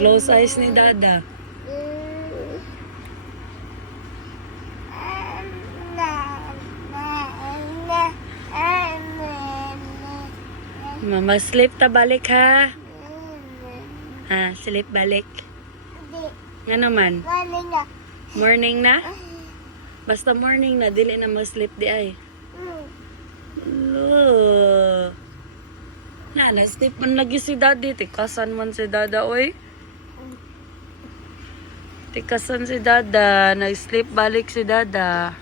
Close eyes ni Dada. Mama, sleep ta balik ha. Ha, sleep balik. Nga naman. Morning na? Basta morning na, dili na mag-sleep di ay. Lo. Na, sleep man lagi si Daddy. Tikasan man si Dada, oy. Tikasan si Dada. Nag-sleep balik si Dada.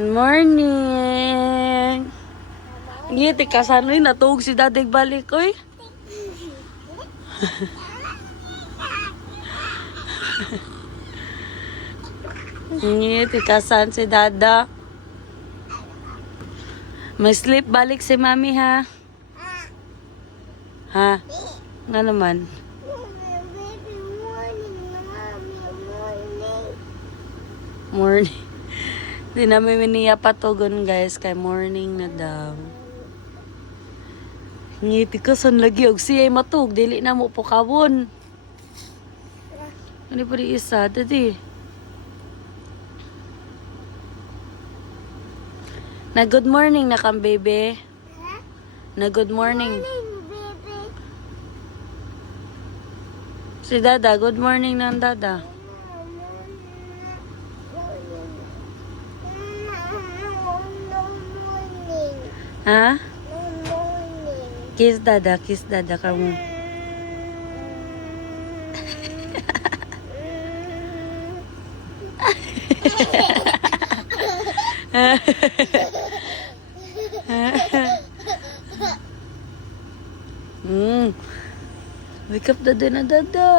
Good morning. Iya, tikasan oy. Natuog si Daddy balik, oy. Iya, tikasan si Dada. May sleep balik si Mami, ha? Ha? Nga naman. Morning. Di namin miniya patugon, guys. Kay morning na daw. Ngiti ka san lagi. Og siya'y matug. Dili na mo po kawon. Ano pa di isa? Dadi. Na good morning na kang bebe. Na good morning. Si Dada. Good morning na ang Dada. Ha? Kiss Dada kamu. Wake up Dada na Dada.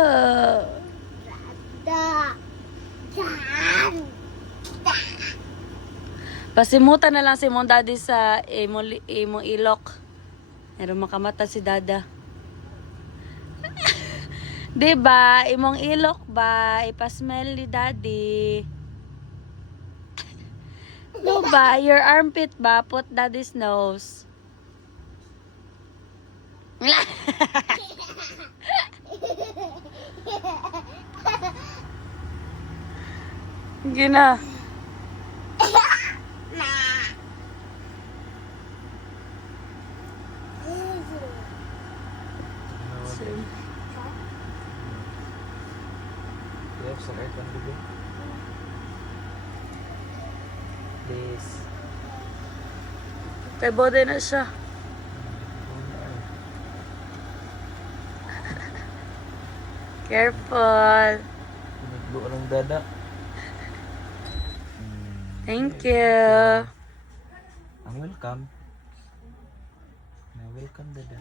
Pasimutan na lang si mong Daddy sa imong ilok. Pero makamata si Dada. Diba? Imong ilok ba? Ipasmell ni Daddy. Diba? Your armpit ba? Put Daddy's nose. Gina. Sa aircon dito. Please. Kay bode na siya. Careful. Pinagluan ng Dada. Thank you. Welcome. Welcome Dada.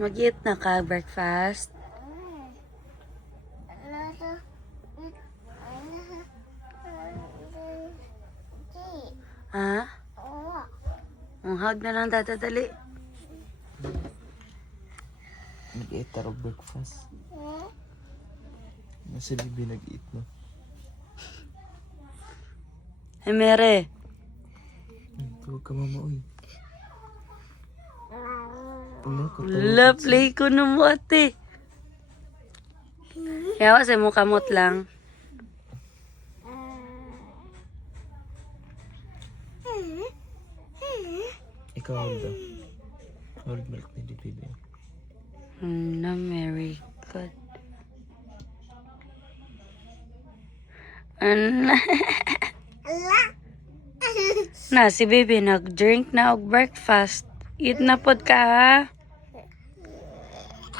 Mag-eat na ka breakfast. Ha? Ang hug na lang Dada dali. Nag-eat taro breakfast. Nasa bibi nag-eat no. Hey Mere. Tuwag ka mama uy. Love play ko na mo ate. Yawa sa mo kamot lang. Ikaw hold daw. Hold milk ni Bibi. Na very good. Na si baby nag-drink na og breakfast. Eat na pod ka ha.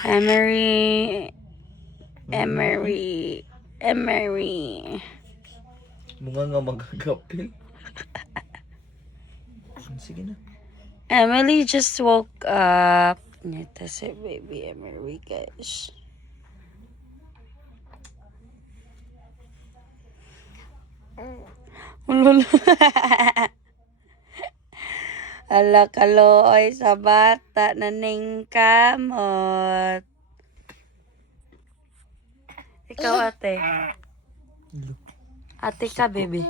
Emery. Mukha nga magagapil. Sige na. Emily just woke up. Neta si baby Emery, guys. Ala kalooy sa bata na ning kamot. Ikaw, ate. Look. Ate ka, baby.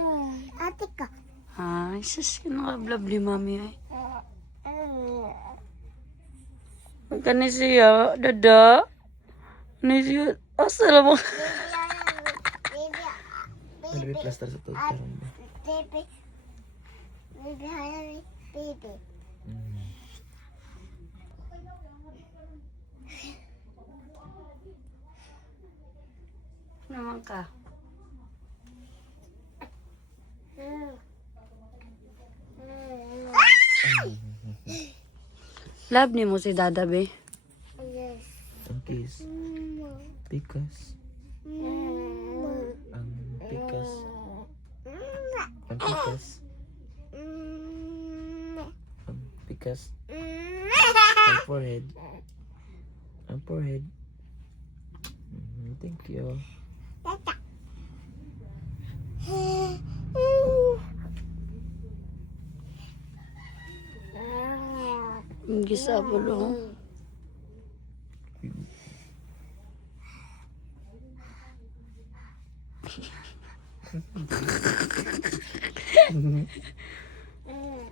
Ate ka. Ay, sus, kinakablab ni mami ay. Kani siya, dada. Kani siya, asal mo. Malibig plaster sa tuod karon ba? Baby. Baby, hi, baby. Naman ka. Love ni mo si Dada, be. Yes. Ang kiss. Pikas. Ang pikas. Ang pikas. Ang pikas. Ang forehead. Ang forehead. Thank you. Ang gisa po lang.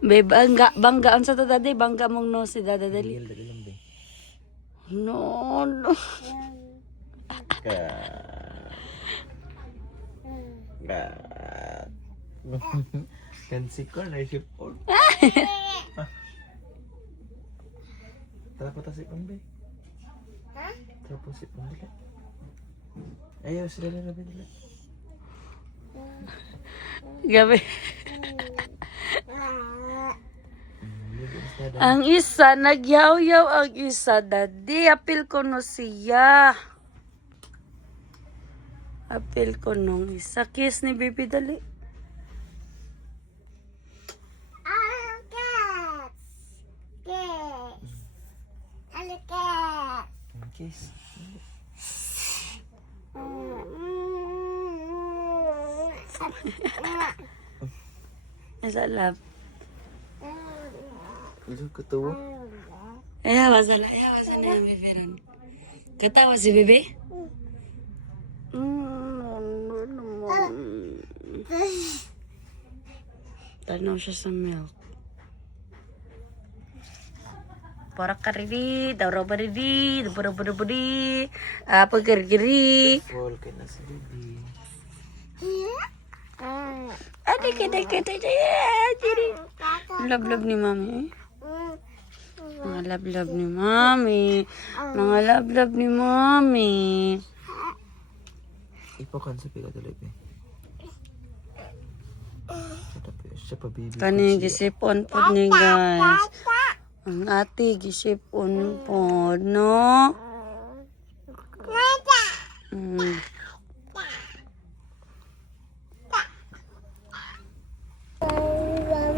Be, banggaan sa Dada, bangga mong no si Dada dali. Dali lang ba? No, no. Kansi ko na isip on. Tapos si Pambe. Tapos si Pambe. Ayaw sila na nila. Gabi. Ang isa, nagyaw-yaw ang isa. Dadi, apil ko no siya. Apil ko nung isa. Kiss ni baby, dali. Kiss. Asa love. Ito katawa. Ayawa sana yung bebe ron. Katawa si bebe? Tanaw siya sa milk. Para karidi, daw ba ridi, budi, apa gergeri. Fall ka na si baby. Adik, jadi. Love ni mami. Mga love ni mami. Mga love ni mami. Ipakan sa pila talaga. Siya pa baby. Kani gisipon po ni guys. Ang ate gisipon po, no?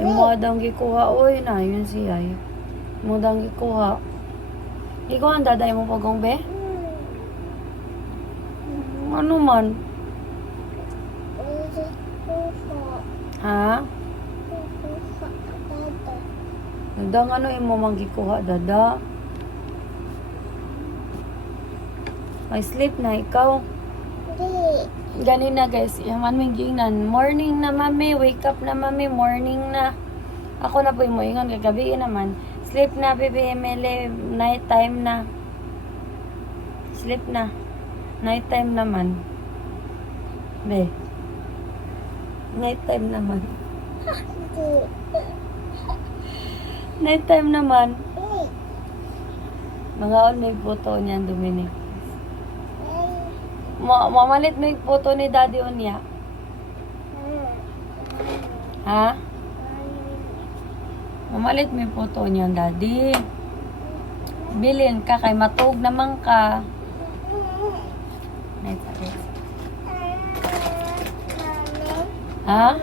Imo adang gikuha, oy na, yun siya. Imo adang gikuha. Ikaw ang daday mo pagong be? Ano man? Ha? Dadang ano imo manggikuha, dada? May sleep na ikaw. Gani na guys, yung man giingnan. Morning na mami, wake up na mami, morning na. Ako na po yung moingon, kagabi naman. Sleep na baby, Emily, night time na. Sleep na. Night time naman. Be. Night time naman. Night time naman. Mga on may photo niyan, Dominic. Mamalit mo yung photo ni Daddy Onya. Ha? Mamalit mo yung photo niya, Daddy. Bilin ka kay matug naman ka. Ha?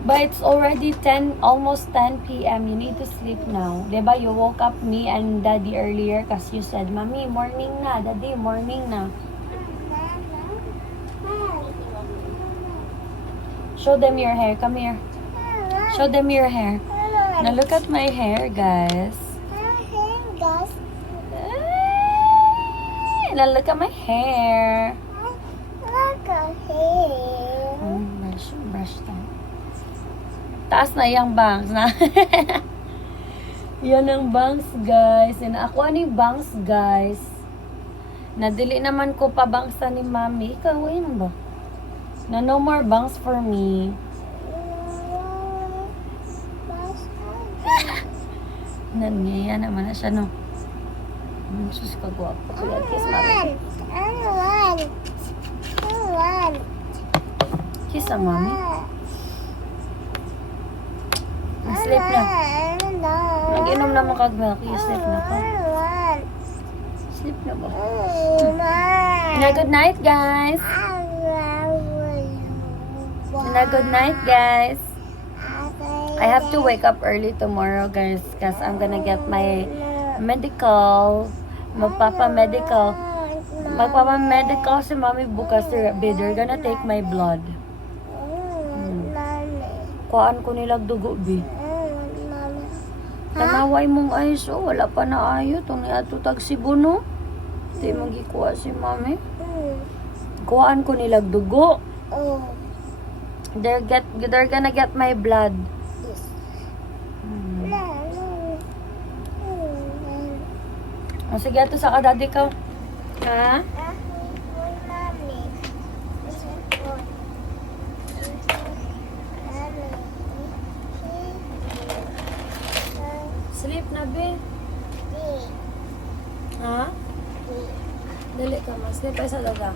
But it's already 10, almost 10 p.m. You need to sleep now. Diba, you woke up me and Daddy earlier because you said, Mommy, morning na. Daddy, morning na. Show them your hair. Come here. Show them your hair. Now look at my hair, guys. Now look at my hair. Look at here. Brush time. Taas na yung bangs na. Yan ang bangs, guys. Yan ako ano yung bangs, guys. Nadili naman ko pa bangsa ni mami. Ikaw, ayun ba? Na no more bangs for me. Nangyaya naman na siya, no? Sus, kagwapo. Kaya kiss mami. Kiss ang mami. Sleep na. Nag-inom na makag-milk. Sleep na ka. Sleep na ba? Na good night, guys. Na good night, guys. I have to wake up early tomorrow, guys, because I'm gonna get my medical. Magpapa-medical si mami bukas. They're gonna take my blood. Kuhaan ko nilag dugo, bi. Tanaway mong ayos, oh. Wala pa na ayo. Itong niatutag si Buno. Hindi magikuha si mami. Kuhaan ko nilag dugo. They're gonna get my blood. O sige, ito sa kadadi ka. Ha? Sleep na, be. Ha? Dali ka, mag-sleep ay sa daga.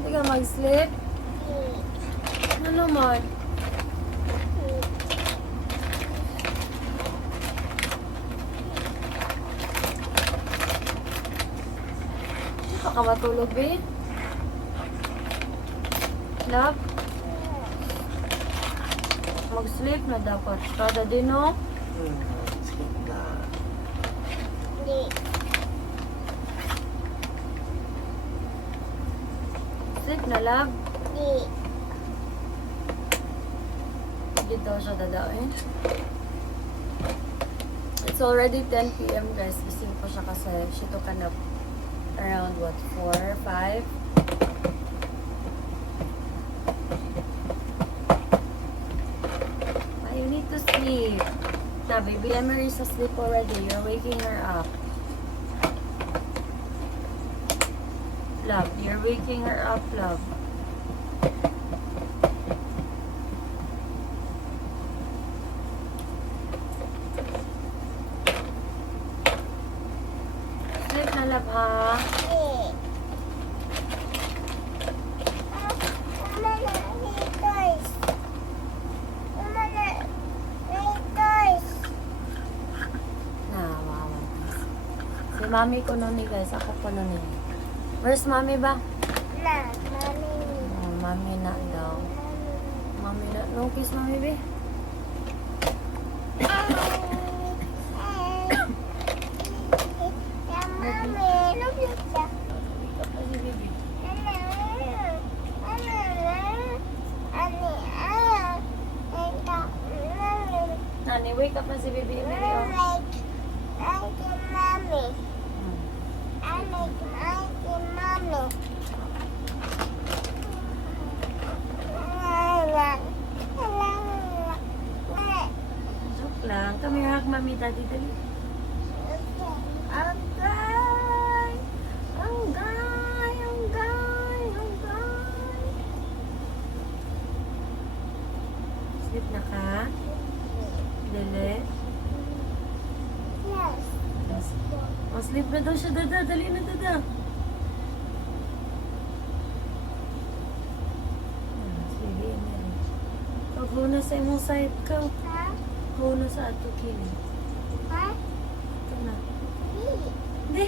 Hindi ka mag-sleep? Ano naman? Hindi ka matulog, be? Love? Mag-sleep na dapat. Kada din, no? Sleep na. Sleep na, love. Hindi daw siya dadawin. It's already 10 p.m. guys. Gising ko siya kasi she took a nap around what, 4, 5? You need to sleep. Now, baby Emery's asleep already. You're waking her up. Love, you're waking her up, love. Sleep na, love, ha? Si mami ko nun eh, guys. Ako ko nun eh. Where's mami ba? Oh, mami na daw. Mami na. No kiss mami, be. Nani, wake up na si baby Emily. Oh. Joke lang. Come here, hug mami, daddy, dali. Agay! Agay! Agay! Agay! Sleep na ka? Dali? Yes. Oh, sleep na daw siya, dada. Dali na, dada. Sige, Emily. Pag-una sa imong side ka. Pag-una sa ato kini. Ito na. Hindi.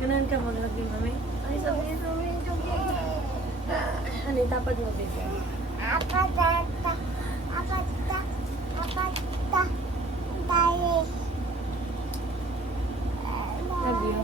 Ganahan ka mag-hug din, mami. Ay, sabi. Ano, tapad mo, baby. Love you.